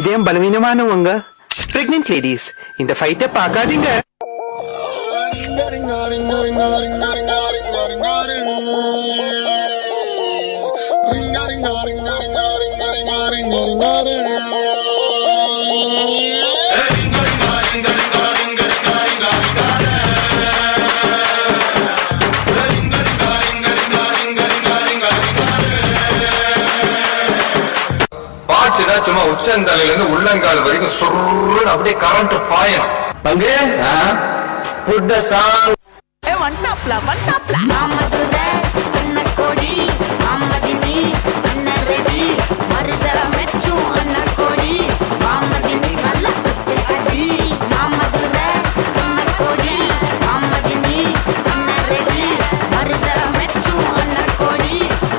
இதயம் பலவீனமானவங்க, pregnant ladies இந்த ஃபைட்டை பார்க்காதீங்க. சும்மா உச்சந்தலையில இருந்து உள்ளங்கால் வரைக்கும் சொல்லுன்னு அப்படியே கரண்ட் பாயும். பங்கு புட் தி சாங். ஒன் டாப்ல மாமதுரை அண்ணகோடி மாமதினி அண்ணரெடி மருதர மெச்சு அண்ணகோடி மாமதினி நல்ல குத்து அடி மாமதுரை அண்ணகோடி மாமதினி அண்ணரெடி மருதர மெச்சு அண்ணகோடி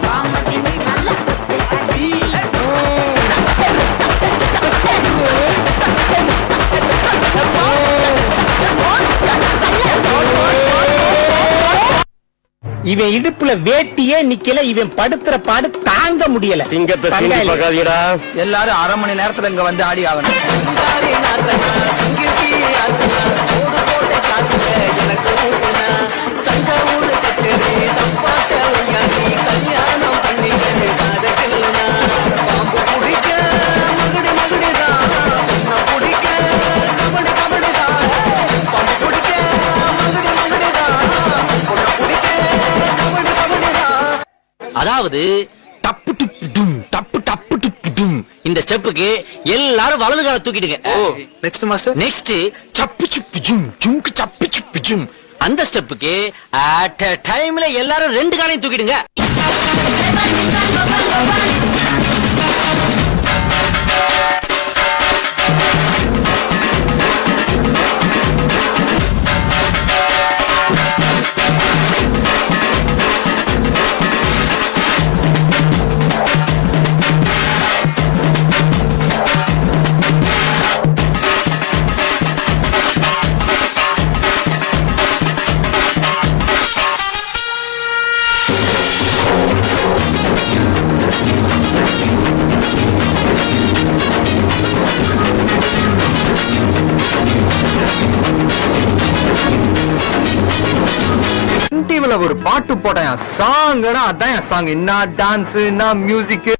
மாமதினி நல்ல குத்து அடி. இவன் இடுப்புல வேட்டியே நிக்கல, இவன் படுத்துற பாடு தாங்க முடியல. எல்லாரும் அரை மணி நேரத்துல இங்க வந்து ஆடி ஆகணும். கல்யாணம் பண்ணி அதாவது டப்பு டுப்பு டும் டப்பு டப்பு டுப்பு டும் இந்த ஸ்டெப்புக்கு எல்லாரும் வலது கால தூக்கிடுங்க. Next master. நெக்ஸ்ட் சப்பு சுப்பு ஜும் ஜும்க்கு சப்பு சுப்பு ஜும் அந்த ஸ்டெப்புக்கு அட் a டைம்ல எல்லாரும் ரெண்டு காலையும் தூக்கிடுங்க. டிவில ஒரு பாட்டு போட்டேன் சாங்னா அதான் என் சாங். என்ன டான்ஸ் என்ன மியூசிக்.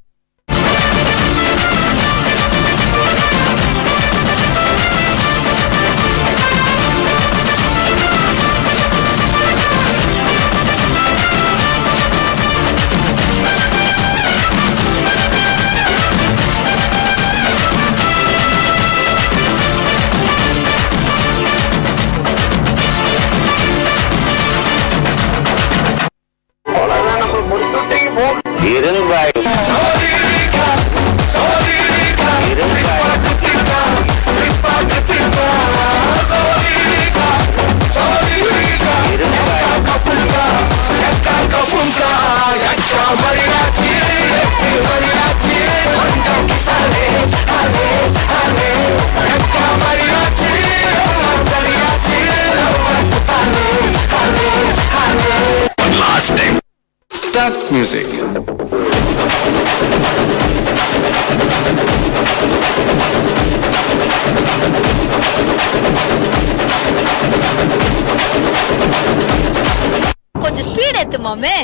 Start music. கொஞ்சம் ஸ்பீட் ஏத்து மாமே.